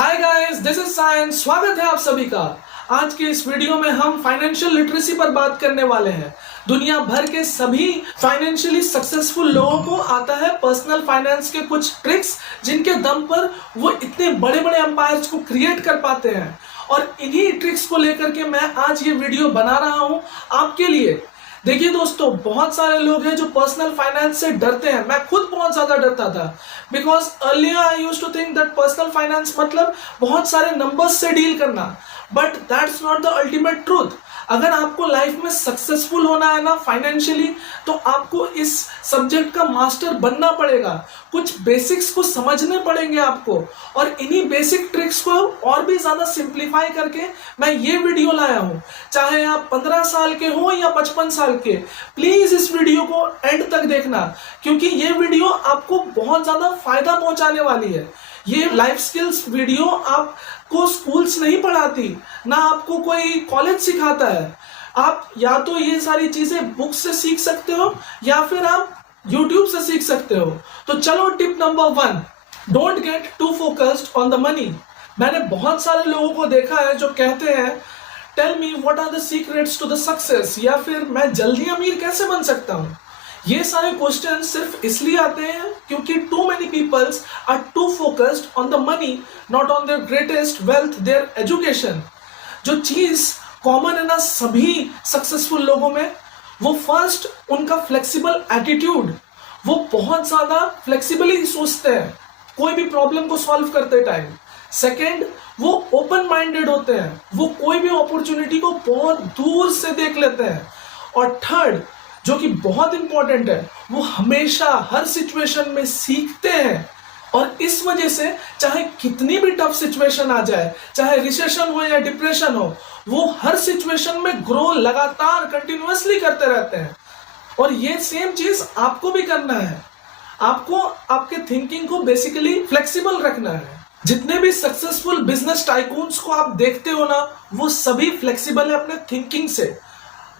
Hi guys, this is science. स्वागत है आप सभी का। आज के इस वीडियो में हम फाइनेंशियल लिटरेसी पर बात करने वाले हैं। दुनिया भर के सभी फाइनेंशियली सक्सेसफुल लोगों को आता है पर्सनल फाइनेंस के कुछ ट्रिक्स, जिनके दम पर वो इतने बड़े बड़े एम्पायर्स को क्रिएट कर पाते हैं। और इन्हीं ट्रिक्स को लेकर के मैं आज ये वीडियो बना रहा हूं आपके लिए। देखिए दोस्तों, बहुत सारे लोग हैं जो पर्सनल फाइनेंस से डरते हैं। मैं खुद बहुत ज्यादा डरता था, because earlier I used to think that personal finance मतलब बहुत सारे नंबर्स से डील करना, but that's not the ultimate truth. अगर आपको लाइफ में सक्सेसफुल होना है ना फाइनेंशियली, तो आपको इस सब्जेक्ट का मास्टर बनना पड़ेगा। कुछ बेसिक्स को समझने पड़ेंगे आपको, और इन्हीं बेसिक ट्रिक्स को और भी ज्यादा सिंप्लीफाई करके मैं ये वीडियो लाया हूं। चाहे आप 15 साल के हो या 55 साल के, प्लीज इस वीडियो को एंड तक देखना, क्योंकि ये वीडियो आपको बहुत ज्यादा फायदा पहुंचाने वाली है। ये लाइफ स्किल्स वीडियो आपको स्कूल्स नहीं पढ़ाती, ना आपको कोई कॉलेज सिखाता है। आप या तो ये सारी चीजें बुक से सीख सकते हो, या फिर आप यूट्यूब से सीख सकते हो। तो चलो, tip number 1, don't get too focused on the money. मैंने बहुत सारे लोगों को देखा है जो कहते हैं, tell me what are the secrets to the success, या फिर मैं जल्दी अमीर कैसे बन सकता हूं। ये सारे क्वेश्चन सिर्फ इसलिए आते हैं क्योंकि too many peoples are too focused on the money, not on their greatest wealth, their education. जो चीज कॉमन है ना सभी सक्सेसफुल लोगों में, वो फर्स्ट उनका फ्लेक्सिबल एटीट्यूड। वो बहुत ज्यादा फ्लेक्सिबली सोचते हैं कोई भी प्रॉब्लम को सॉल्व करते टाइम। सेकेंड, वो ओपन माइंडेड होते हैं, वो कोई भी अपॉर्चुनिटी को बहुत दूर से देख लेते हैं। और थर्ड, जो कि बहुत इंपॉर्टेंट है, वो हमेशा हर सिचुएशन में सीखते हैं। और इस वजह से चाहे कितनी भी टफ सिचुएशन आ जाए, चाहे रिसेशन हो या डिप्रेशन हो, वो हर सिचुएशन में ग्रो लगातार कंटिन्यूअसली करते रहते हैं। और ये सेम चीज आपको भी करना है। आपको आपके थिंकिंग को बेसिकली फ्लेक्सिबल रखना है। जितने भी सक्सेसफुल बिजनेस टाइकून्स को आप देखते हो ना, वो सभी फ्लेक्सिबल है अपने थिंकिंग से।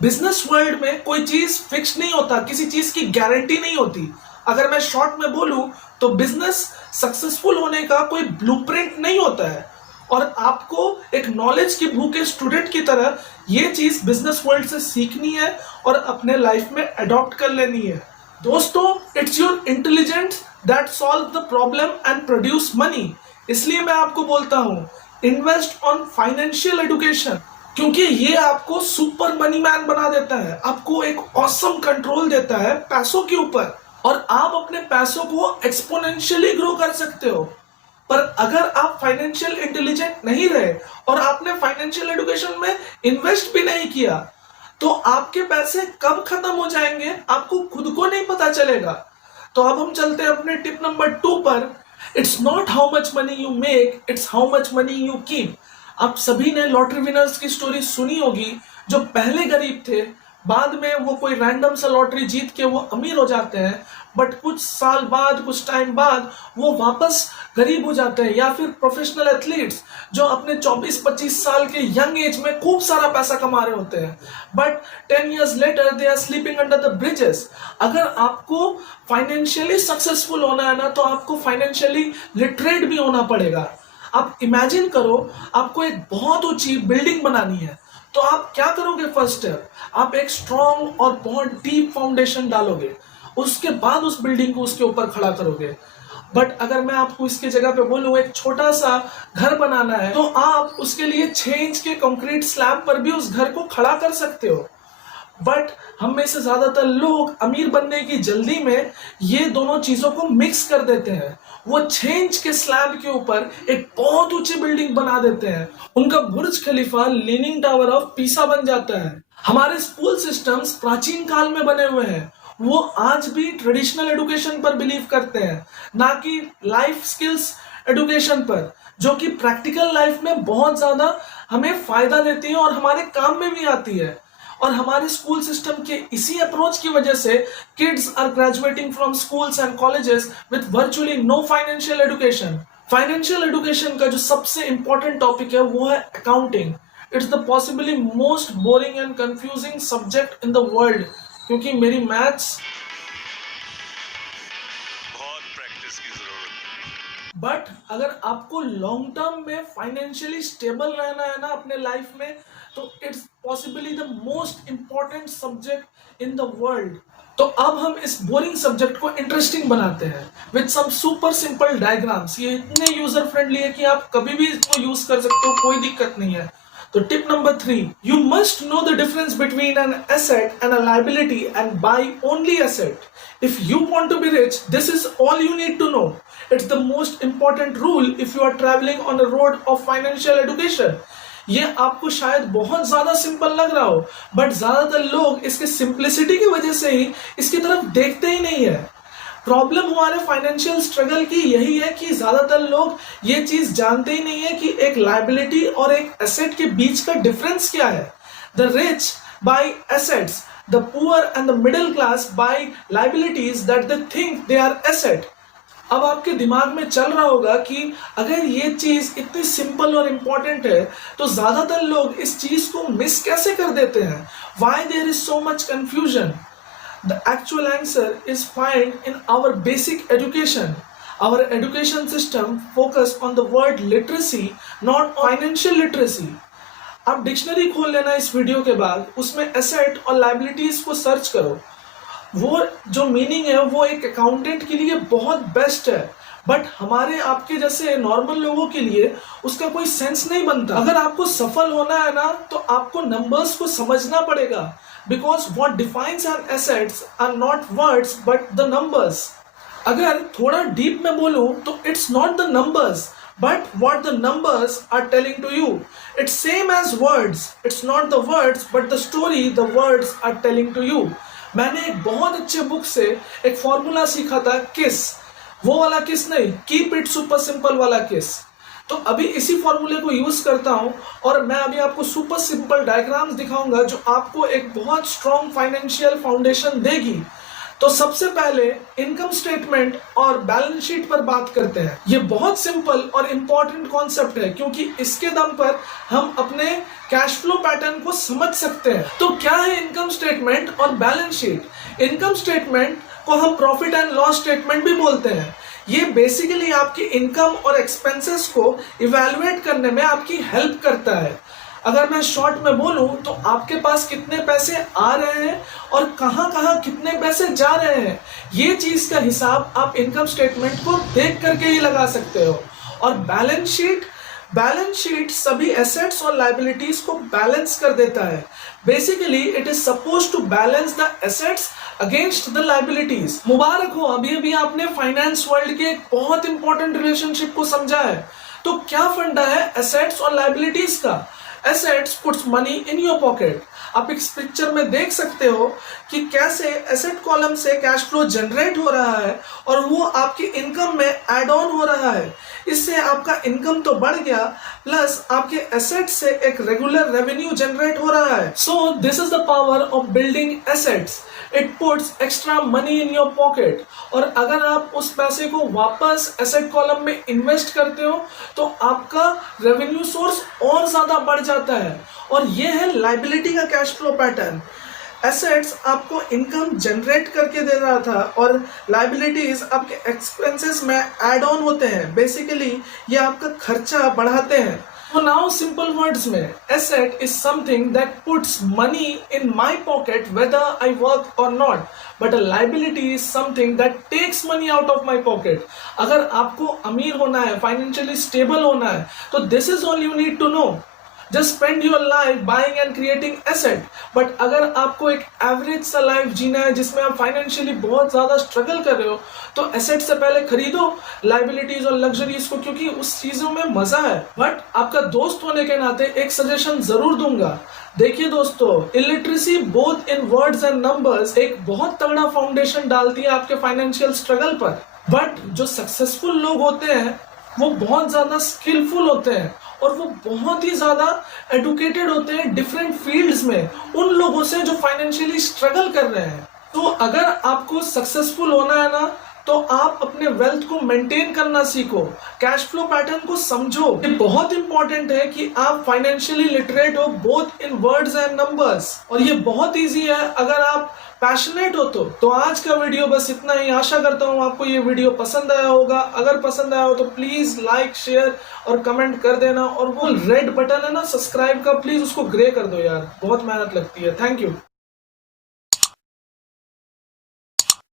बिजनेस वर्ल्ड में कोई चीज फिक्स नहीं होता, किसी चीज की गारंटी नहीं होती। अगर मैं शॉर्ट में बोलूं तो बिजनेस सक्सेसफुल होने का कोई ब्लूप्रिंट नहीं होता है, और आपको एक नॉलेज की भूखे स्टूडेंट की तरह ये चीज बिजनेस वर्ल्ड से सीखनी है और अपने लाइफ में अडॉप्ट कर लेनी है। दोस्तों, it's your intelligence that solve the problem and produce money. इसलिए मैं आपको बोलता हूं, इन्वेस्ट ऑन फाइनेंशियल एजुकेशन, क्योंकि ये आपको सुपर मनी मैन बना देता है, आपको एक ऑसम कंट्रोल देता है पैसों के ऊपर, और आप अपने पैसों को एक्सपोनेंशियली ग्रो कर सकते हो। पर अगर आप फाइनेंशियल इंटेलिजेंट नहीं रहे और आपने फाइनेंशियल एजुकेशन में इन्वेस्ट भी नहीं किया, तो आपके पैसे कब खत्म हो जाएंगे आपको खुद को नहीं पता चलेगा। तो अब हम चलते हैं अपने टिप नंबर 2 पर। It's not how much money you make, it's how much money you keep. आप सभी ने लॉटरी विनर्स की स्टोरी सुनी होगी, जो पहले गरीब थे, बाद में वो कोई रैंडम सा लॉटरी जीत के वो अमीर हो जाते हैं, बट कुछ साल बाद, कुछ टाइम बाद वो वापस गरीब हो जाते हैं। या फिर प्रोफेशनल एथलीट्स जो अपने 24-25 साल के यंग एज में खूब सारा पैसा कमा रहे होते हैं, but 10 years later they are sleeping under the bridges। अगर आपको फाइनेंशियली सक्सेसफुल होना है ना, तो आपको फाइनेंशियली लिटरेट भी होना पड़ेगा। आप इमेजिन करो, आपको एक बहुत ऊंची बिल्डिंग बनानी है, तो आप क्या करोगे? फर्स्ट स्टेप, आप एक स्ट्रॉन्ग और बहुत डीप फाउंडेशन डालोगे, उसके बाद उस बिल्डिंग को उसके ऊपर खड़ा करोगे। बट अगर मैं आपको इसके जगह पे बोलूं एक छोटा सा घर बनाना है, तो आप उसके लिए 6 इंच के कंक्रीट स्लैब पर भी उस घर को खड़ा कर सकते हो। बट हम में से ज्यादातर लोग अमीर बनने की जल्दी में ये दोनों चीजों को मिक्स कर देते हैं। वो 6 इंच के स्लैब के ऊपर एक बहुत ऊंची बिल्डिंग बना देते हैं। उनका बुर्ज खलीफा लीनिंग टावर ऑफ पीसा बन जाता है। हमारे स्कूल सिस्टम्स प्राचीन काल में बने हुए हैं, वो आज भी ट्रेडिशनल एजुकेशन पर बिलीव करते हैं, ना कि लाइफ स्किल्स एजुकेशन पर, जो कि प्रैक्टिकल लाइफ में बहुत ज्यादा हमें फायदा देती है और हमारे काम में भी आती है। और हमारे स्कूल सिस्टम के इसी अप्रोच की वजह से kids are graduating from schools and colleges with virtually no financial education. Financial education का जो सबसे इंपॉर्टेंट टॉपिक है वो है accounting. It's the possibly most boring and confusing subject in the world, क्योंकि मेरी मैथ्स बट अगर आपको लॉन्ग टर्म में फाइनेंशियली स्टेबल रहना है ना अपने लाइफ में, तो it's possibly the most important subject in the world. तो अब हम इस बोरिंग सब्जेक्ट को इंटरेस्टिंग बनाते हैं with some super simple diagrams. ये इतने यूजर फ्रेंडली है कि आप कभी भी इसको यूज कर सकते हो, कोई दिक्कत नहीं है। तो tip number 3, you must know the difference between an asset and a liability and buy only asset. If you want to be rich, this is all you need to know. It's the most important rule if you are travelling on the road of financial education. ये आपको शायद बहुत ज्यादा simple लग रहा हो, but ज्यादातर लोग इसके सिंप्लिसिटी की वजह से ही इसकी तरफ देखते ही नहीं है। प्रॉब्लम हमारे फाइनेंशियल स्ट्रगल की यही है कि ज्यादातर लोग ये चीज जानते ही नहीं है कि एक लायबिलिटी और एक एसेट के बीच का डिफरेंस क्या है। The rich buy assets, the poor and the middle class buy liabilities that they think they are asset. अब आपके दिमाग में चल रहा होगा कि अगर ये चीज इतनी सिंपल और इंपॉर्टेंट है तो ज्यादातर लोग इस चीज को मिस कैसे कर देते हैं। Why there is so much confusion? The actual answer is find in our basic education. Our education system focus on the word literacy, not financial literacy. आप डिक्शनरी खोल लेना इस वीडियो के बाद, उसमें एसेट और लायबिलिटीज को सर्च करो। वो जो मीनिंग है वो एक अकाउंटेंट के लिए बहुत बेस्ट है, बट हमारे आपके जैसे नॉर्मल लोगों के लिए उसका कोई सेंस नहीं बनता। अगर आपको सफल होना है ना तो आपको नंबर्स को समझना पड़ेगा, because what defines an assets are not words but the numbers. अगर थोड़ा डीप में बोलूं तो it's not the numbers but what the numbers are telling to you. It's same as words. It's not the words but the story the words are telling to you. मैंने एक बहुत अच्छे book से एक formula सीखा था, किस, वो वाला किस नहीं, कीप इट सुपर सिंपल वाला किस। तो अभी इसी फॉर्मूले को यूज करता हूं और मैं अभी आपको सुपर सिंपल डायग्राम्स दिखाऊंगा जो आपको एक बहुत स्ट्रॉन्ग फाइनेंशियल फाउंडेशन देगी। तो सबसे पहले इनकम स्टेटमेंट और बैलेंस शीट पर बात करते हैं। ये बहुत सिंपल और इंपॉर्टेंट कॉन्सेप्ट है क्योंकि इसके दम पर हम अपने कैश फ्लो पैटर्न को समझ सकते हैं। तो क्या है इनकम स्टेटमेंट और बैलेंस शीट? इनकम स्टेटमेंट को हम प्रॉफिट एंड लॉस स्टेटमेंट भी बोलते हैं। ये बेसिकली आपकी इनकम और एक्सपेंसेस को इवैल्यूएट करने में आपकी हेल्प करता है। अगर मैं शॉर्ट में बोलूं तो आपके पास कितने पैसे आ रहे हैं और कहां कहां कितने पैसे जा रहे हैं, ये चीज का हिसाब आप इनकम स्टेटमेंट को देख करके ही लगा सकते हो। और बैलेंस शीट सभी एसेट्स और लायबिलिटीज को बैलेंस कर देता है। Basically it is suppose to balance the assets against the liabilities. मुबारक हो, अभी अभी आपने फाइनेंस वर्ल्ड के एक बहुत इंपॉर्टेंट रिलेशनशिप को समझा है। तो क्या फंडा है एसेट्स और लायबिलिटीज का? Assets puts money in your pocket. आप इस पिक्चर में देख सकते हो कि कैसे एसेट कॉलम से कैश फ्लो जनरेट हो रहा है और वो आपकी इनकम में एड ऑन हो रहा है। इससे आपका इनकम तो बढ़ गया, प्लस आपके एसेट से एक रेगुलर रेवेन्यू जनरेट हो रहा है। So this is the power of building assets. It puts extra money in your pocket. और अगर आप उस पैसे को वापस एसेट कॉलम में इन्वेस्ट करते हो तो आपका रेवेन्यू सोर्स और ज्यादा बढ़ जाता है। और ये है लायबिलिटी का कैश फ्लो पैटर्न। एसेट्स आपको इनकम जनरेट करके दे रहा था और लायबिलिटीज आपके एक्सपेंसेस में ऐड ऑन होते हैं। बेसिकली ये आपका खर्चा बढ़ाते हैं। So now simple words में, asset is something that puts money in my pocket whether I work or not, but a liability is something that takes money out of my pocket. अगर आपको अमीर होना है, फाइनेंशियली स्टेबल होना है, तो this is all you need to know. Just spend your life buying and creating asset. But अगर आपको एक एवरेज सा लाइफ जीना है जिसमें आप फाइनेंशियली बहुत ज्यादा स्ट्रगल कर रहे हो, तो एसेट से पहले खरीदो लाइबिलिटीज और लग्जरीज को, क्योंकि उस चीजों में मजा है। बट आपका दोस्त होने के नाते एक सजेशन जरूर दूंगा। देखिए दोस्तों, illiteracy both in words and numbers एक बहुत तगड़ा फाउंडेशन डालती है आपके फाइनेंशियल स्ट्रगल पर। बट जो सक्सेसफुल लोग होते हैं वो बहुत ज्यादा स्किलफुल होते हैं और वो बहुत ही ज्यादा एडुकेटेड होते हैं डिफरेंट फील्ड्स में उन लोगों से जो फाइनेंशियली स्ट्रगल कर रहे हैं। तो अगर आपको सक्सेसफुल होना है ना, तो आप अपने वेल्थ को मेंटेन करना सीखो, कैश फ्लो पैटर्न को समझो। ये बहुत इंपॉर्टेंट है कि आप फाइनेंशियली लिटरेट हो both in words and numbers. और ये बहुत इजी है अगर आप पैशनेट हो तो आज का वीडियो बस इतना ही। आशा करता हूँ आपको ये वीडियो पसंद आया होगा। अगर पसंद आया हो तो प्लीज लाइक, शेयर और कमेंट कर देना। और वो रेड बटन है ना सब्सक्राइब का, प्लीज उसको ग्रे कर दो यार, बहुत मेहनत लगती है। Thank you.